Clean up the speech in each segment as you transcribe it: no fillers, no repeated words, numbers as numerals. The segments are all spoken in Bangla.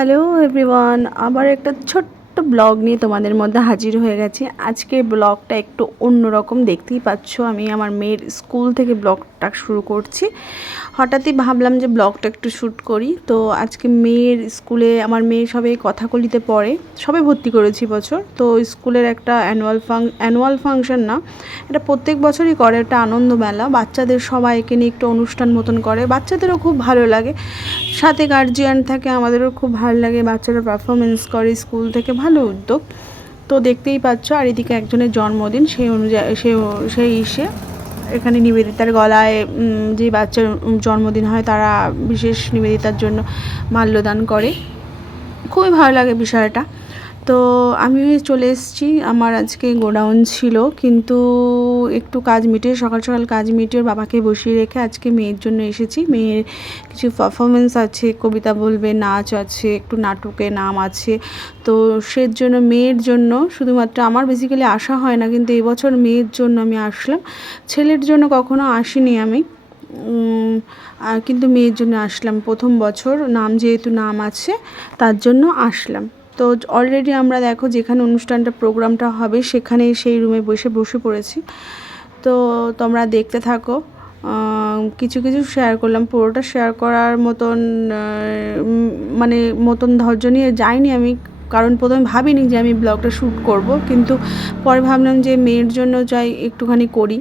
হ্যালো এভরিওয়ান, আবার একটা ছোট্ট ব্লগ নিয়ে তোমাদের মধ্যে হাজির হয়ে গেছি। আজকের ব্লগটা একটু অন্যরকম, দেখতেই পাচ্ছ আমি আমার মেয়ের স্কুল থেকে ব্লগটা শুরু করছি। হঠাৎই ভাবলাম যে ব্লগটা একটু শ্যুট করি। তো আজকে মেয়ের স্কুলে, আমার মেয়ে সবে কথাকলিতে পড়ে, সবে ভর্তি করেছি বছর। তো স্কুলের একটা অ্যানুয়াল ফাংশন না, এটা প্রত্যেক বছরই করে, একটা আনন্দ মেলা, বাচ্চাদের সবাইকে নিয়ে একটু অনুষ্ঠান মতন করে, বাচ্চাদেরও খুব ভালো লাগে, সাথে গার্জিয়ান থাকে, আমাদেরও খুব ভালো লাগে, বাচ্চারা পারফরমেন্স করে স্কুল থেকে, ভালো উদ্যোগ। তো দেখতেই পাচ্ছ, আর এদিকে একজনের জন্মদিন, সেই অনুযায়ী সেই এখানে নিবেদিতার গলায়, যে বাচ্চার জন্মদিন হয় তারা বিশেষ নিবেদিতার জন্য মাল্যদান করে, খুবই ভালো লাগে বিষয়টা। তো আমি চলে এসেছি, আমার আজকে গোডাউন ছিল, কিন্তু একটু কাজ মিটিয়ে, সকাল সকাল কাজ মিটিয়ে বাবাকে বসিয়ে রেখে আজকে মেয়ের জন্য এসেছি। মেয়ের কিছু পারফরমেন্স আছে, কবিতা বলবে, নাচ আছে, একটু নাটকে নাম আছে। তো সেজন্য মেয়ের জন্য শুধুমাত্র, আমার বেসিক্যালি আসা হয় না, কিন্তু এবছর মেয়ের জন্য আমি আসলাম, ছেলের জন্য কখনো আসিনি আমি, কিন্তু মেয়ের জন্য আসলাম, প্রথম বছর, নাম যেহেতু নাম আছে তার জন্য আসলাম। তো অলরেডি আমরা দেখো যেখানে অনুষ্ঠানটা, প্রোগ্রামটা হবে, সেখানে সেই রুমে বসে পড়েছি। তো তোমরা দেখতে থাকো, কিছু কিছু শেয়ার করলাম, পুরোটা শেয়ার করার মতন মতন ধৈর্য নিয়ে যাইনি আমি, কারণ প্রথমে ভাবিনি যে আমি ব্লগটা শ্যুট করব, কিন্তু পরে ভাবলাম যে মেয়ের জন্য যাই একটুখানি করি।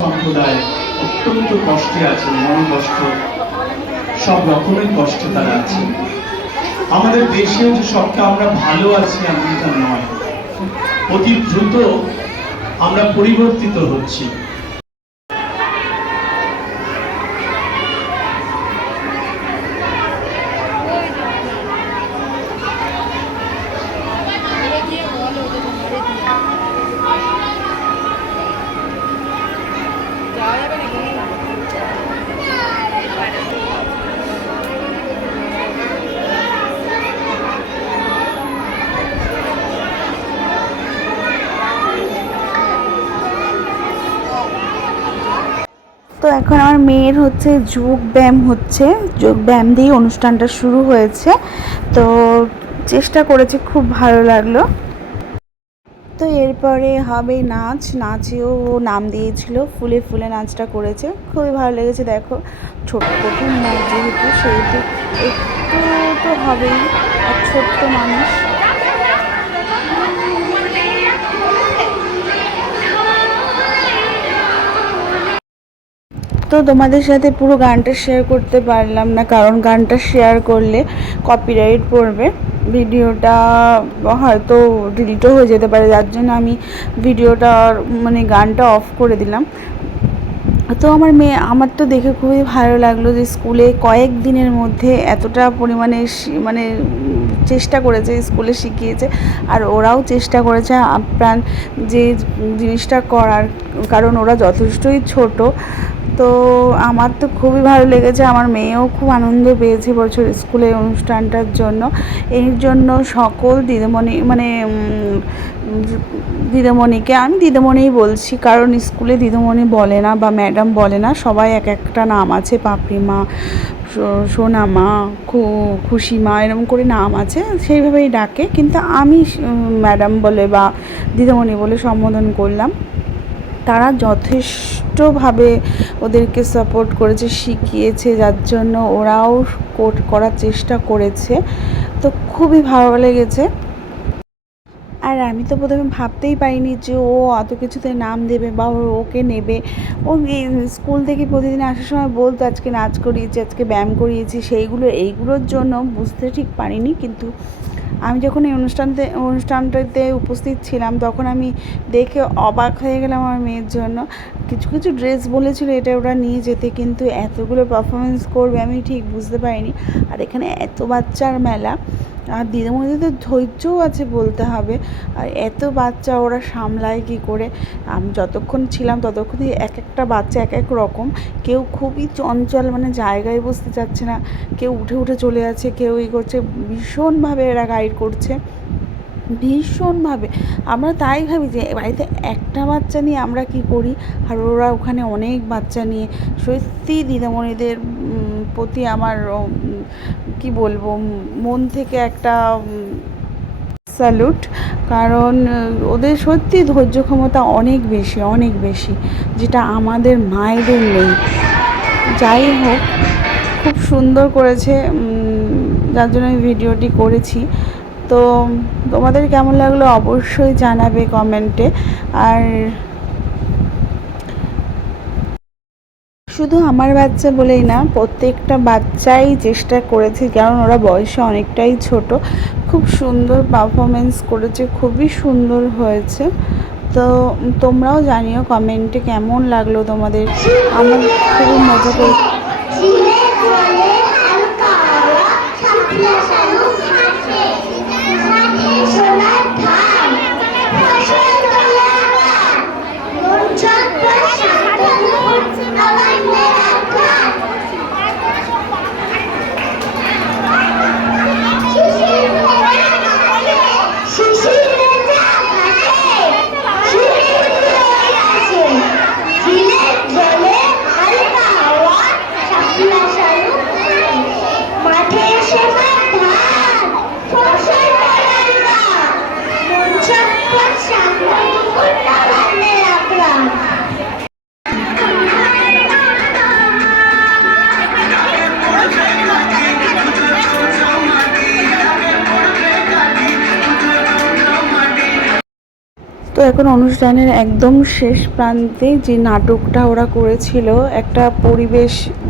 সম্প্রদায় অত্যন্ত কষ্টে আছে, মনোকষ্ট, সব রকমের কষ্টে তারা আছে। আমাদের দেশেও যে সবটা আমরা ভালো আছি এমনটা নয়, অতি দ্রুত আমরা পরিবর্তিত হচ্ছি। তো এখন আমার মেয়ের হচ্ছে যোগ ব্যায়াম দিয়ে অনুষ্ঠানটা শুরু হয়েছে। তো চেষ্টা করেছি, খুব ভালো লাগলো। তো এরপরে হবে নাচেও নাম দিয়েছিল, ফুলে ফুলে নাচটা করেছে, খুবই ভালো লেগেছে। দেখো, প্রথম নাচ যেহেতু, সেহেতু একটু তো হবেই, আর ছোট্ট মানুষ। তো তোমাদের সাথে পুরো গানটা শেয়ার করতে পারলাম না, কারণ গানটা শেয়ার করলে কপিরাইট পড়বে, ভিডিওটা হয়তো ডিলিটও হয়ে যেতে পারে, যার জন্য আমি ভিডিওটা গানটা অফ করে দিলাম। তো আমার তো দেখে খুবই ভালো লাগলো যে স্কুলে কয়েক দিনের মধ্যে এতটা পরিমাণে চেষ্টা করেছে, স্কুলে শিখিয়েছে, আর ওরাও চেষ্টা করেছে আপ্রাণ যে জিনিসটা করার, কারণ ওরা যথেষ্টই ছোট। তো আমার তো খুবই ভালো লেগেছে, আমার মেয়েও খুব আনন্দ পেয়েছে বছর স্কুলের অনুষ্ঠানটার জন্য। এর জন্য সকল দিদিমণি, দিদিমণিকে আমি দিদিমণিই বলছি, কারণ স্কুলে দিদিমণি বলে না বা ম্যাডাম বলে না, সবাই এক একটা নাম আছে, পাপড়িমা, সোনামা, খুশিমা, এরকম করে নাম আছে, সেইভাবেই ডাকে, কিন্তু আমি ম্যাডাম বলে বা দিদিমণি বলে সম্বোধন করলাম। তারা যথেষ্টভাবে ওদেরকে সাপোর্ট করেছে, শিখিয়েছে, যার জন্য ওরাও করার চেষ্টা করেছে। তো খুবই ভালো লেগেছে। আর আমি তো প্রথমে ভাবতেই পারিনি যে ও অত কিছুতে নাম দেবে বা ওকে নেবে। ও স্কুল থেকে প্রতিদিন আসার সময় বলতো আজকে নাচ করিয়েছি, আজকে ব্যায়াম করিয়েছি, এইগুলোর জন্য বুঝতে ঠিক পারিনি। কিন্তু আমি যখন এই অনুষ্ঠানটাতে উপস্থিত ছিলাম, তখন আমি দেখে অবাক হয়ে গেলাম আমার মেয়ের জন্য। কিছু কিছু ড্রেস বলেছিল এটা ওরা নিয়ে যেতে, কিন্তু এতগুলো পারফরমেন্স করবে আমি ঠিক বুঝতে পারিনি। আর এখানে এত বাচ্চার মেলা, আর দিদিমণিদের তো ধৈর্যও আছে বলতে হবে, আর এত বাচ্চা ওরা সামলায় কী করে। আমি যতক্ষণ ছিলাম ততক্ষণই এক একটা বাচ্চা এক এক রকম, কেউ খুবই চঞ্চল, জায়গায় বসতে চাচ্ছে না, কেউ উঠে উঠে চলে যাচ্ছে, কেউ করছে, ভীষণভাবে এরা গাইড করছে। ভীষণভাবে। আমরা তাই ভাবি যে বাড়িতে একটা বাচ্চা নিয়ে আমরা কি করি, আর ওরা ওখানে অনেক বাচ্চা নিয়ে। সত্যি দিদিমণিদের প্রতি আমার কি বলবো, মন থেকে একটা স্যালুট। কারণ ওদের সত্যি ধৈর্য ক্ষমতা অনেক বেশি, অনেক বেশি, যেটা আমাদের মায়েদের নেই। যাই হোক, খুব সুন্দর করেছে, যার জন্য আমি ভিডিওটি করেছি। তো তোমাদের কেমন লাগলো অবশ্যই জানাবে কমেন্টে। আর শুধু আমার বাচ্চা বলেই না, প্রত্যেকটা বাচ্চাই চেষ্টা করেছে, কারণ ওরা বয়সে অনেকটাই ছোট। খুব সুন্দর পারফরমেন্স করেছে, খুবই সুন্দর হয়েছে। তো তোমরাও জানিও কমেন্টে কেমন লাগলো তোমাদের। আমার খুবই মজা করে। তো এখন অনুষ্ঠানের একদম শেষ প্রান্তে যে নাটকটা ওরা করেছিল, একটা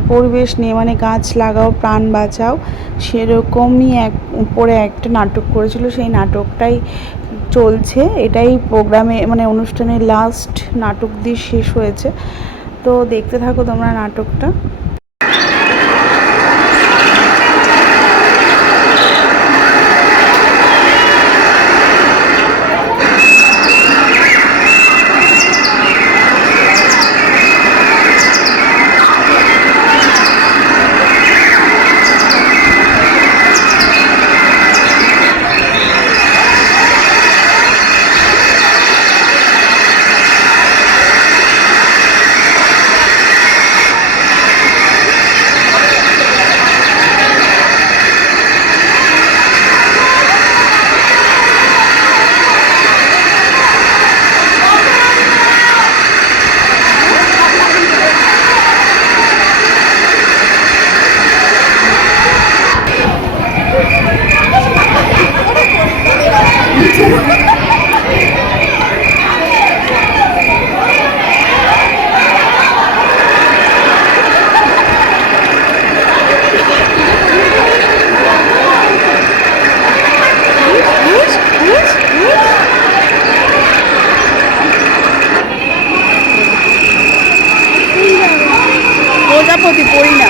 পরিবেশ নিয়ে, মানে গাছ লাগাও প্রাণ বাঁচাও, সেরকমই উপরে একটা নাটক করেছিল। সেই নাটকটাই চলছে, এটাই প্রোগ্রামে মানে অনুষ্ঠানের লাস্ট নাটক দিয়ে শেষ হয়েছে। তো দেখতে থাকো তোমরা নাটকটা। প্রজাপতি পড়ি না।